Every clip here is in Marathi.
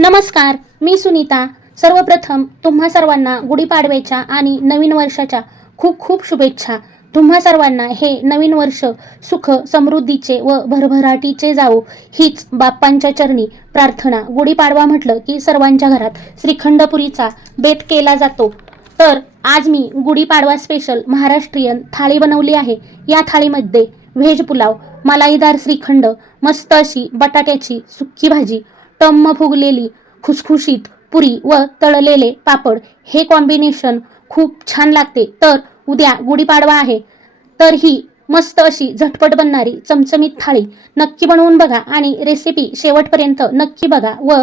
नमस्कार मी सुनीता. सर्वप्रथम तुम्हा सर्वांना गुढीपाडव्याच्या आणि नवीन वर्षाच्या खूप खूप शुभेच्छा. तुम्हा सर्वांना हे नवीन वर्ष सुख समृद्धीचे व भरभराटीचे जावो. हीच बाप्पांच्या चरणी प्रार्थना. गुढीपाडवा म्हटलं की सर्वांच्या घरात श्रीखंडपुरीचा बेत केला जातो. तर आज मी गुढीपाडवा स्पेशल महाराष्ट्रीयन थाळी बनवली आहे. या थाळीमध्ये व्हेज पुलाव मलाईदार श्रीखंड मस्त अशी बटाट्याची सुक्की भाजी टम्म फुगलेली खुसखुशीत पुरी व तळलेले पापड. हे कॉम्बिनेशन खूप छान लागते. तर उद्या गुढीपाडवा आहे. तर ही मस्त अशी झटपट बनणारी चमचमीत थाळी नक्की बनवून बघा आणि रेसिपी शेवटपर्यंत नक्की बघा व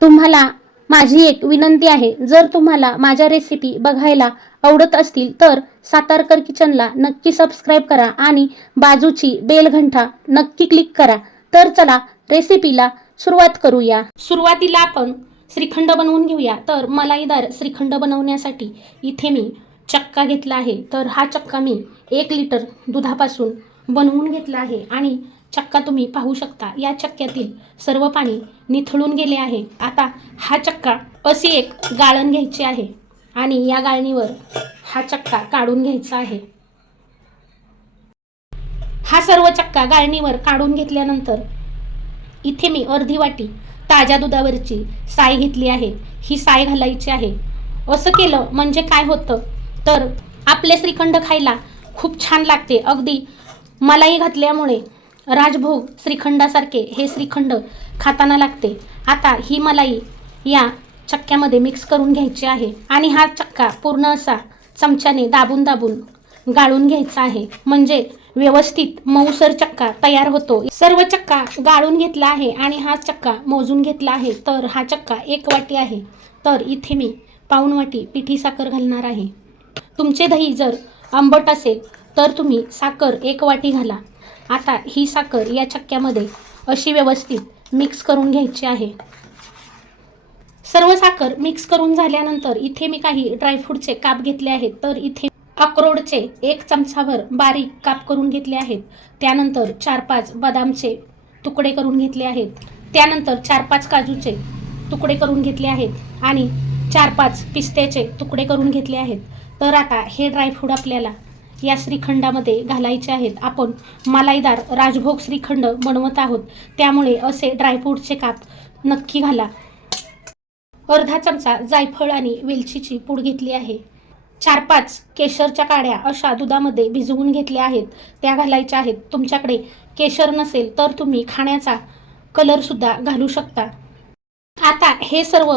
तुम्हाला माझी एक विनंती आहे जर तुम्हाला माझ्या रेसिपी बघायला आवडत असतील तर सातारकर किचनला नक्की सबस्क्राईब करा आणि बाजूची बेल घंटा नक्की क्लिक करा. तर चला रेसिपीला सुरुवात करूया. सुरुवातीला आपण श्रीखंड बनवून घेऊया. तर मलाईदार श्रीखंड बनवण्यासाठी इथे मी चक्का घेतला आहे. तर हा चक्का मी एक लिटर दुधापासून बनवून घेतला आहे. आणि चक्का तुम्ही पाहू शकता या चक्क्यातील सर्व पाणी निथळून गेले आहे. आता हा चक्का अशी एक गाळण घ्यायची आहे. आणि या गाळणीवर हा चक्का काढून घ्यायचा आहे. हा सर्व चक्का गाळणीवर काढून घेतल्यानंतर इथे मी अर्धी वाटी ताज्या दुधावरची साय घेतली आहे. ही साय घालायची आहे. असं केलं म्हणजे काय होतं? तर आपले श्रीखंड खायला खूप छान लागते. अगदी मलाई घातल्यामुळे राजभोग श्रीखंडासारखे हे श्रीखंड खाताना लागते. आता ही मलाई या चक्क्यामध्ये मिक्स करून घ्यायची आहे आणि हा चक्का पूर्ण असा चमच्याने दाबून दाबून गाळून घ्यायचा आहे. म्हणजे व्यवस्थित मऊसर चक्का तयार होतो. सर्व चक्का गाळून घेतला आहे आणि हा चक्का मोजून घेतला आहे. तर हा चक्का एक वाटी आहे. तर इथे मी पाऊण वाटी पिठी साखर घालणार आहे. तुमचे दही जर आंबट असेल तर तुम्ही साखर एक वाटी घाला. आता ही साखर या चक्क्यामध्ये अशी व्यवस्थित मिक्स करून घ्यायची आहे. सर्व साखर मिक्स करून झाल्यानंतर इथे मी काही ड्रायफ्रूटचे काप घेतले आहेत. तर इथे अक्रोडचे एक चमचाभर बारीक काप करून घेतले आहेत. त्यानंतर चार पाच बदामचे तुकडे करून घेतले आहेत. त्यानंतर चार पाच काजूचे तुकडे करून घेतले आहेत आणि चार पाच पिस्त्याचे तुकडे करून घेतले आहेत. तर आता हे ड्रायफ्रूट आपल्याला या श्रीखंडामध्ये घालायचे आहेत. आपण मलाईदार राजभोग श्रीखंड बनवत आहोत. त्यामुळे असे ड्रायफ्रूटचे काप नक्की घाला. अर्धा चमचा जायफळ आणि वेलचीची पूड घेतली आहे. चार पाच केशरच्या काड्या अशा दुधामध्ये भिजवून घेतल्या आहेत. त्या घालायच्या आहेत. तुमच्याकडे केशर नसेल तर तुम्ही खाण्याचा कलरसुद्धा घालू शकता. आता हे सर्व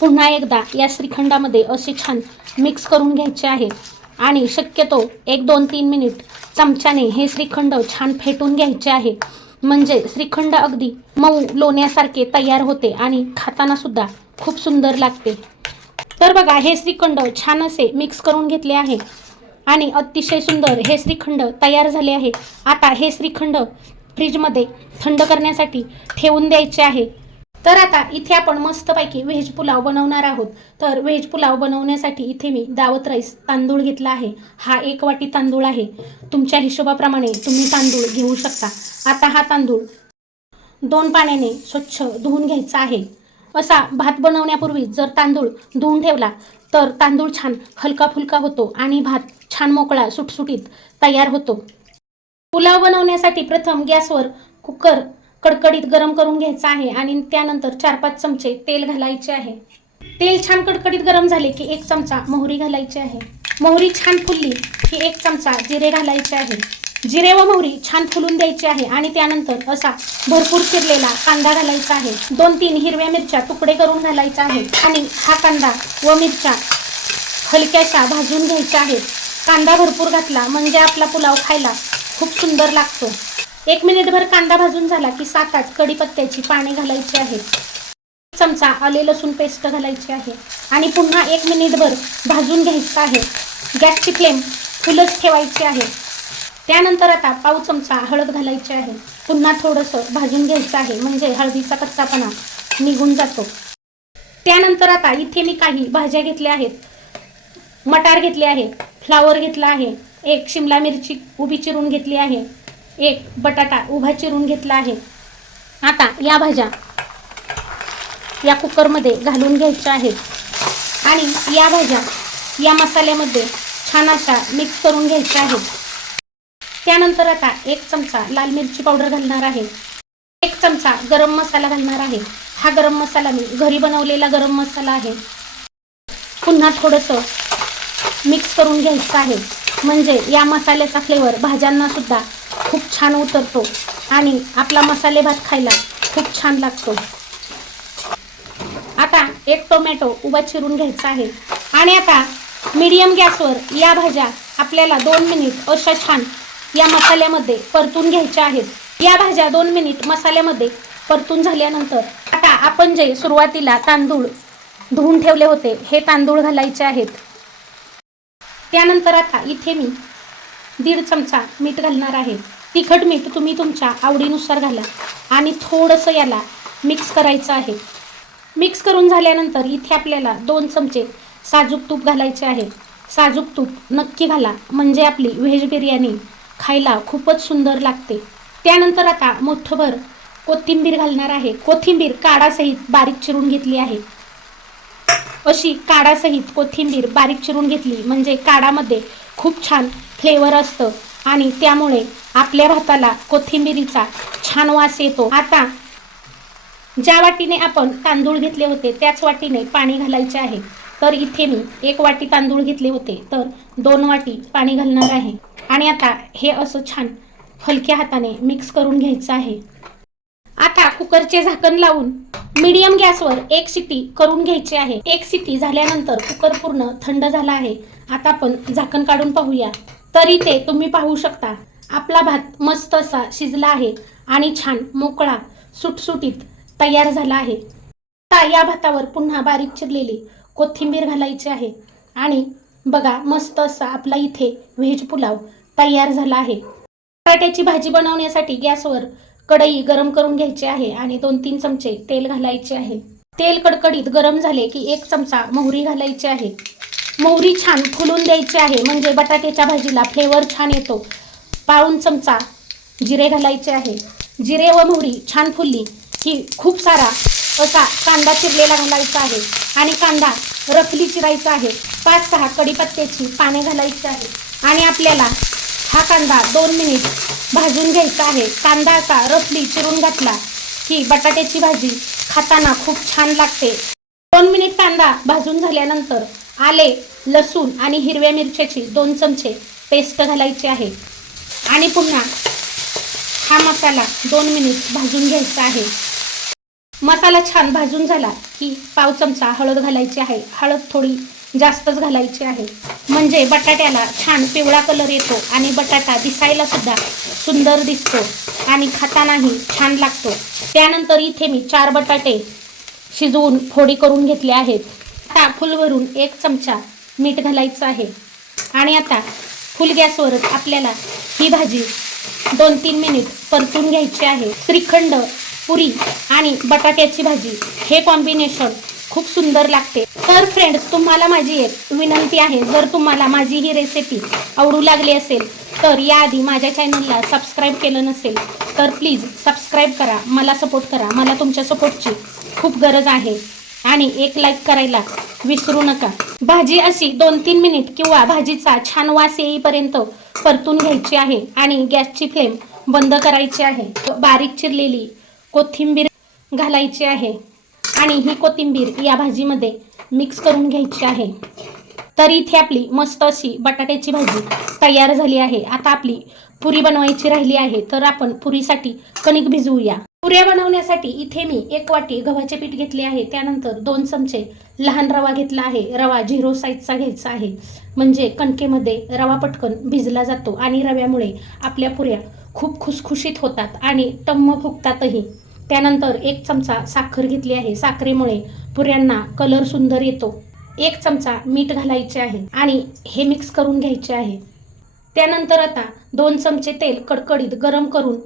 पुन्हा एकदा या श्रीखंडामध्ये असे छान मिक्स करून घ्यायचे आहे. आणि शक्यतो एक दोन तीन मिनिट चमच्याने हे श्रीखंड छान फेटून घ्यायचे आहे. म्हणजे श्रीखंड अगदी मऊ लोण्यासारखे तयार होते आणि खातानासुद्धा खूप सुंदर लागते. तर बघा हे श्रीखंड छान असे मिक्स करून घेतले आहे. आणि अतिशय सुंदर हे श्रीखंड तयार झाले आहे. आता हे श्रीखंड फ्रीजमध्ये थंड करण्यासाठी ठेवून द्यायचे आहे. तर आता इथे आपण मस्तपैकी व्हेज पुलाव बनवणार आहोत. तर व्हेज पुलाव बनवण्यासाठी इथे मी दावत राईस तांदूळ घेतला आहे. हा एक वाटी तांदूळ आहे. तुमच्या हिशोबाप्रमाणे तुम्ही तांदूळ घेऊ शकता. आता हा तांदूळ दोन पाण्याने स्वच्छ धुवून घ्यायचा आहे. असा भात बनवण्यापूर्वी जर तांदूळ धुवून ठेवला तर तांदूळ छान हलका फुलका होतो आणि भात छान मोकळा सुटसुटीत तयार होतो. पुलाव बनवण्यासाठी प्रथम गॅसवर कुकर कडकडीत गरम करून घ्यायचा आहे आणि त्यानंतर चार पाच चमचे तेल घालायचे आहे. तेल छान कडकडीत गरम झाले की एक चमचा मोहरी घालायची आहे. मोहरी छान फुलली की एक चमचा जिरे घालायचे आहे. जिरे व मोहरी छान फुलून द्यायची आहे आणि त्यानंतर असा भरपूर चिरलेला कांदा घालायचा आहे. दोन तीन हिरव्या मिरच्या तुकडे करून घालायचा आहेत आणि हा कांदा व मिरच्या हलक्याशा भाजून घ्यायच्या आहेत कांदा भरपूर घातला म्हणजे आपला पुलाव खायला खूप सुंदर लागतो. एक मिनिटभर कांदा भाजून झाला की सात आठ कढीपत्त्याची पाने घालायची आहेत. चमचा आले लसूण पेस्ट घालायची आहे आणि पुन्हा एक मिनिटभर भाजून घ्यायचं आहे. गॅसची फ्लेम फुलच ठेवायची आहे. त्यानंतर आता पाव चमचा हळद घालायची आहे. पुन्हा थोडंसं भाजून घ्यायचं आहे. म्हणजे हळदीचा कच्चापणा निघून जातो. त्यानंतर आता इथे मी काही भाज्या घेतल्या आहेत. मटार घेतले आहे. फ्लावर घेतला आहे. एक शिमला मिरची उभी चिरून घेतली आहे. एक बटाटा उभा चिरून घेतला आहे. आता या भाज्या या कुकरमध्ये घालून घ्यायच्या आहेत. आणि या भाज्या या मसाल्यामध्ये छान अशा मिक्स करून घ्यायच्या आहेत. त्यानंतर आता एक चमचा लाल मिरची पावडर घालणार आहे. एक चमचा गरम मसाला घालणार आहे. हा गरम मसाला मी घरी बनवलेला गरम मसाला आहे. पुन्हा थोडंसं मिक्स करून घ्यायचं आहे. म्हणजे या मसाल्याचा फ्लेवर भाज्यांना सुद्धा खूप छान उतरतो आणि आपला मसाले भात खायला खूप छान लागतो. आता एक टोमॅटो उभा चिरून घ्यायचा आहे. आणि आता मीडियम गॅसवर या भाज्या आपल्याला दोन मिनिट अशा छान या मसाल्यामध्ये परतून घ्यायच्या आहेत. या भाज्या दोन मिनिट मसाल्यामध्ये परतून झाल्यानंतर आता आपण जे सुरुवातीला तांदूळ धुवून ठेवले होते हे तांदूळ घालायचे आहेत. त्यानंतर आता इथे मी दीड चमचा मीठ घालणार आहे. तिखट मीठ तुम्ही तुमच्या आवडीनुसार घाला आणि थोडंसं याला मिक्स करायचं आहे. मिक्स करून झाल्यानंतर इथे आपल्याला दोन चमचे साजूक तूप घालायचे आहे. साजूक तूप नक्की घाला म्हणजे आपली व्हेज बिर्याणी खायला खूपच सुंदर लागते. त्यानंतर आता मोठभर कोथिंबीर घालणार आहे. कोथिंबीर काडासहित बारीक चिरून घेतली आहे. अशी काडासहित कोथिंबीर बारीक चिरून घेतली म्हणजे काडामध्ये खूप छान फ्लेवर असतं आणि त्यामुळे आपल्या भाताला कोथिंबिरीचा छान वास येतो. आता ज्या वाटीने आपण तांदूळ घेतले होते त्याच वाटीने पाणी घालायचे आहे. तर इथे मी एक वाटी तांदूळ घेतले होते. तर दोन वाटी पाणी घालणार आहे. आणि आता हे असं छान हलक्या हाताने मिक्स करून घ्यायचं आहे. आता कुकरचे झाकण लावून मीडियम गॅसवर एक सिटी करून घ्यायची आहे. एक सिटी झाल्यानंतर कुकर पूर्ण थंड झाला आहे. आता आपण झाकण काढून पाहूया. तरी ते तुम्ही पाहू शकता. आपला भात मस्त असा शिजला आहे आणि छान मोकळा सुटसुटीत तयार झाला आहे. आता या भातावर पुन्हा बारीक चिरलेली कोथिंबीर घालायची आहे. आणि बघा मस्त असा आपला इथे व्हेज पुलाव तयार झाला आहे. बटाट्याची भाजी बनवण्यासाठी गॅसवर कढई गरम करून घ्यायची आहे आणि दोन तीन चमचे तेल घालायचे आहे. तेल कडकडीत गरम झाले की एक चमचा मोहरी घालायची आहे. मोहरी छान फुलून द्यायची आहे म्हणजे बटाट्याच्या भाजीला फ्लेवर छान येतो. पाऊन चमचा जिरे घालायचे आहे. जिरे व मोहरी छान फुलली की खूप सारा असा कांदा चिरलेला घालायचा आहे आणि कांदा रफली चिरायचा आहे. पाच सहा कडीपत्त्याची पाने घालायची आहे. आणि आपल्याला हा कांदा दोन मिनिट भाजून घ्यायचा आहे. कांदा असा रफली चिरून घातला की बटाट्याची भाजी खाताना खूप छान लागते. दोन मिनिट कांदा भाजून झाल्यानंतर आले लसूण आणि हिरव्या मिरच्याची दोन चमचे पेस्ट घालायची आहे. आणि पुन्हा हा मसाला दोन मिनिट भाजून घ्यायचा आहे. मसाला छान भाजून झाला की पाव चमचा हळद घालायची आहे. हळद थोडी जास्तच घालायची आहे. म्हणजे बटाट्याला छान पिवळा कलर येतो आणि बटाटा दिसायला सुद्धा सुंदर दिसतो आणि खातानाही छान लागतो. त्यानंतर इथे मी चार बटाटे शिजवून फोडी करून घेतले आहेत. आता फुल भरून एक चमचा मीठ घालायचं आहे. आणि आता फुल गॅसवरच आपल्याला ही भाजी दोन तीन मिनिट परतून घ्यायची आहे. श्रीखंड पुरी आणि बटाट्याची भाजी. हे कॉम्बिनेशन खूप सुंदर लागते. तर फ्रेंड्स तुम्हाला माझी एक विनंती आहे. जर तुम्हाला माझी ही रेसिपी आवडू लागली असेल तर याआधी माझ्या चॅनलला सबस्क्राईब केलं नसेल तर प्लीज सबस्क्राईब करा. मला सपोर्ट करा. मला तुमच्या सपोर्टची खूप गरज आहे. आणि एक लाईक करायला विसरू नका. भाजी अशी दोन तीन मिनिट किंवा भाजीचा छान वास येईपर्यंत परतून घ्यायची आहे आणि गॅसची फ्लेम बंद करायची आहे. बारीक चिरलेली कोथिंबीर घालायची आहे. आणि ही कोथिंबीर या भाजीमध्ये मिक्स करून घ्यायची आहे. तर इथे आपली मस्त अशी बटाट्याची भाजी तयार झाली आहे. आता आपली पुरी बनवायची राहिली आहे. तर आपण पुरीसाठी कणिक भिजवूया. पुऱ्या बनवण्यासाठी इथे मी एक वाटी गव्हाचे पीठ घेतले आहे. त्यानंतर दोन चमचे लहान रवा घेतला आहे. रवा झिरो साईजचा घ्यायचा आहे. म्हणजे कणकेमध्ये रवा पटकन भिजला जातो आणि रव्यामुळे आपल्या पुऱ्या खूप खुसखुशीत होतात आणि टम्म फुगतातही. त्यानंतर एक चमचा साखर घेतली आहे. साखरेमुळे पुऱ्यांना कलर सुंदर येतो. एक चमचा मीठ घालायचे आहे आणि हे मिक्स करून घ्यायचे आहे. त्यानंतर आता दोन चमचे तेल कडकडीत गरम करून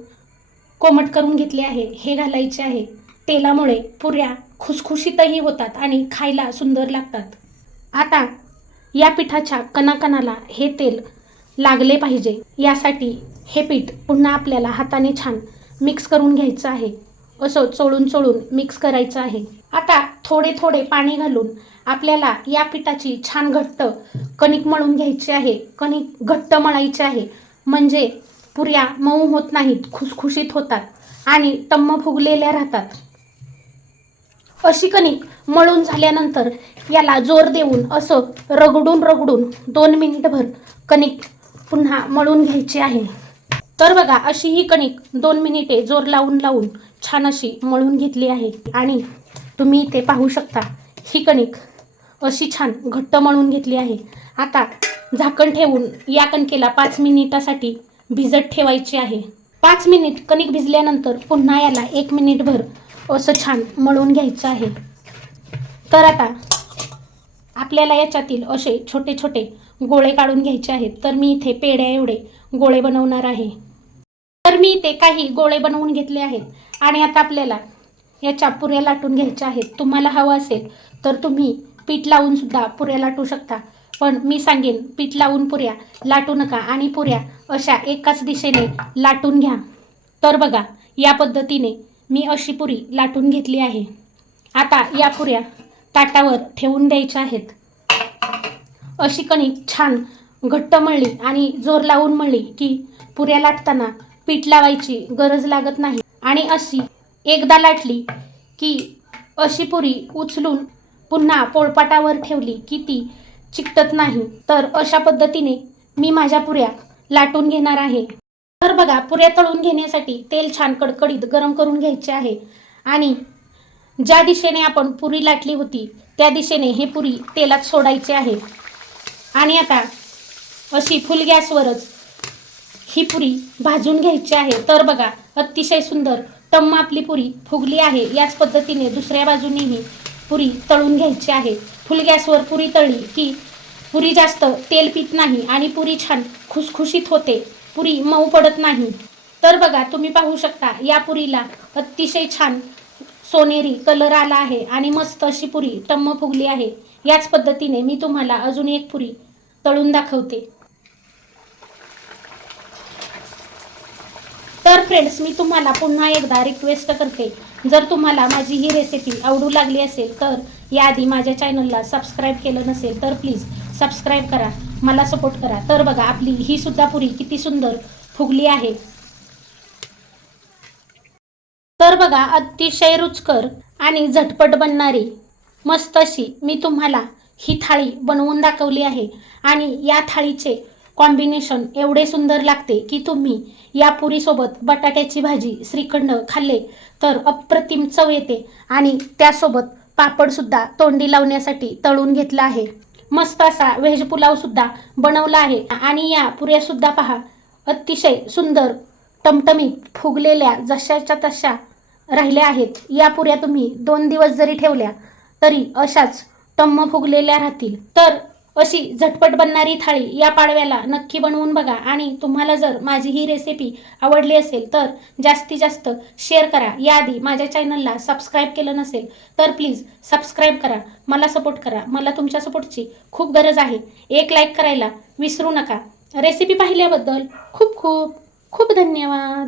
कोमट करून घेतले आहे. हे घालायचे आहे. तेलामुळे पुऱ्या खुसखुशीतही होतात आणि खायला सुंदर लागतात. आता या पिठाच्या कणाकणाला हे तेल लागले पाहिजे. यासाठी हे पीठ पुन्हा आपल्याला हाताने छान मिक्स करून घ्यायचं आहे. असं चोळून चोळून मिक्स करायचं आहे. आता थोडे थोडे पाणी घालून आपल्याला या पिठाची छान घट्ट कणिक मळून घ्यायची आहे. कणिक घट्ट मळायची आहे. म्हणजे पुऱ्या मऊ होत नाहीत खुसखुशीत होतात आणि टम्म फुगलेल्या राहतात. अशी कणिक मळून झाल्यानंतर याला जोर देऊन असं रगडून रगडून दोन मिनिटभर कणिक पुन्हा मळून घ्यायची आहे. तर बघा अशी ही कणिक दोन मिनिटे जोर लावून लावून छान अशी मळून घेतली आहे. आणि तुम्ही इथे पाहू शकता ही कणिक अशी छान घट्ट मळून घेतली आहे. आता झाकण ठेवून या कणकेला पाच मिनिटासाठी भिजत ठेवायची आहे. पाच मिनिट कणिक भिजल्यानंतर पुन्हा याला एक मिनिटभर असं छान मळून घ्यायचं आहे. तर आता आपल्याला याच्यातील असे छोटे छोटे गोळे काढून घ्यायचे आहेत. तर मी इथे पेड्या एवढे गोळे बनवणार आहे. मी इथे काही गोळे बनवून घेतले आहेत. आणि आता आपल्याला याच्या पुऱ्या लाटून घ्यायच्या आहेत. तुम्हाला हवं असेल तर तुम्ही पीठ लावून सुद्धा पुऱ्या लाटू शकता. पण मी सांगेन पीठ लावून पुऱ्या लाटू नका आणि पुऱ्या अशा एकाच दिशेने लाटून घ्या. तर बघा या पद्धतीने मी अशी पुरी लाटून घेतली आहे. आता या पुऱ्या ताटावर ठेवून द्यायच्या आहेत. अशी कणिक छान घट्ट मळली आणि जोर लावून मळली की पुऱ्या लाटताना पीठ लावायची गरज लागत नाही. आणि अशी एकदा लाटली की अशी पुरी उचलून पुन्हा पोळपाटावर ठेवली की ती चिकटत नाही. तर अशा पद्धतीने मी माझ्या पुऱ्या लाटून घेणार आहे. तर बघा पुऱ्या तळून घेण्यासाठी तेल छान कडकडीत गरम करून घ्यायचे आहे. आणि ज्या दिशेने आपण पुरी लाटली होती त्या दिशेने हे पुरी तेलात सोडायचे आहे. आणि आता अशी फुल गॅसवरच ही पुरी भाजून घ्यायची आहे. तर बघा अतिशय सुंदर टम्म आपली पुरी फुगली आहे. याच पद्धतीने दुसऱ्या बाजूनेही पुरी तळून घ्यायची आहे. फुल गॅसवर पुरी तळली की पुरी जास्त तेल पित नाही आणि पुरी छान खुसखुशीत होते. पुरी मऊ पडत नाही. तर बघा तुम्ही पाहू शकता या पुरीला अतिशय छान सोनेरी कलर आला आहे आणि मस्त अशी पुरी टम्म फुगली आहे. याच पद्धतीने मी तुम्हाला अजून एक पुरी तळून दाखवते. तर फ्रेंड्स मी तुम्हाला पुन्हा एकदा रिक्वेस्ट करते. जर तुम्हाला माझी ही रेसिपी आवडू लागली असेल तर याआधी माझ्या चॅनलला सबस्क्राईब केलं नसेल तर प्लीज सबस्क्राईब करा. मला सपोर्ट करा. तर बघा आपली ही सुद्धा पुरी किती सुंदर फुगली आहे. तर बघा अतिशय रुचकर आणि झटपट बनणारी मस्त अशी मी तुम्हाला ही थाळी बनवून दाखवली आहे. आणि या थाळीचे कॉम्बिनेशन एवढे सुंदर लागते की तुम्ही या पुरीसोबत बटाट्याची भाजी श्रीखंड खाल्ले तर अप्रतिम चव येते आणि त्यासोबत पापडसुद्धा तोंडी लावण्यासाठी तळून घेतला आहे. मस्त असा व्हेज पुलावसुद्धा बनवला आहे. आणि या पुऱ्यासुद्धा पहा अतिशय सुंदर टमटमीत फुगलेल्या जशाच्या तशा राहिल्या आहेत. या पुऱ्या तुम्ही दोन दिवस जरी ठेवल्या तरी अशाच टम्म फुगलेल्या राहतील. तर अशी झटपट बनणारी थाळी या पाडव्याला नक्की बनवून बघा. आणि तुम्हाला जर माझी ही रेसिपी आवडली असेल तर जास्तीत जास्त शेअर करा. याआधी माझ्या चॅनलला सबस्क्राईब केलं नसेल तर प्लीज सबस्क्राईब करा. मला सपोर्ट करा. मला तुमच्या सपोर्टची खूप गरज आहे. एक लाईक करायला विसरू नका. रेसिपी पाहिल्याबद्दल खूप खूप खूप धन्यवाद.